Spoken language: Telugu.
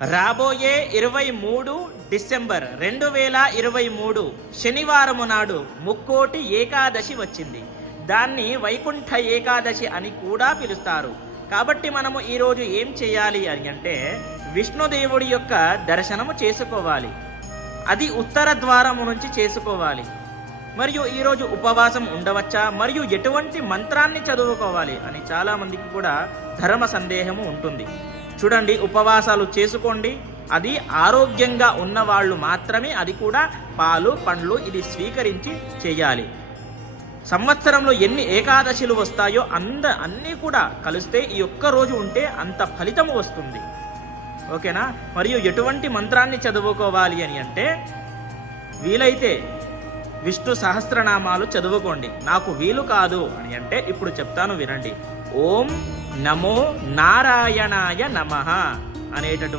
రాబోయే 23 డిసెంబర్ 2023 శనివారము నాడు ముక్కోటి ఏకాదశి వచ్చింది. దాన్ని వైకుంఠ ఏకాదశి అని కూడా పిలుస్తారు. కాబట్టి మనము ఈరోజు ఏం చేయాలి అని అంటే విష్ణుదేవుడి యొక్క దర్శనము చేసుకోవాలి. అది ఉత్తర ద్వారము నుంచి చేసుకోవాలి. మరియు ఈరోజు ఉపవాసం ఉండవచ్చా, మరియు ఎటువంటి మంత్రాన్ని చదువుకోవాలి అని చాలామందికి కూడా ధర్మ సందేహము ఉంటుంది. చూడండి, ఉపవాసాలు చేసుకోండి. అది ఆరోగ్యంగా ఉన్నవాళ్ళు మాత్రమే, అది కూడా పాలు పండ్లు ఇది స్వీకరించి చేయాలి. సంవత్సరంలో ఎన్ని ఏకాదశులు వస్తాయో అన్నీ కూడా కలిస్తే ఈ ఒక్క రోజు ఉంటే అంత ఫలితము వస్తుంది. ఓకేనా? మరియు ఎటువంటి మంత్రాన్ని చదువుకోవాలి అని అంటే వీలైతే విష్ణు సహస్రనామాలు చదువుకోండి. నాకు వీలు కాదు అని అంటే ఇప్పుడు చెప్తాను, వినండి. ఓం నమో నారాయణాయ నమః అనేటటువంటి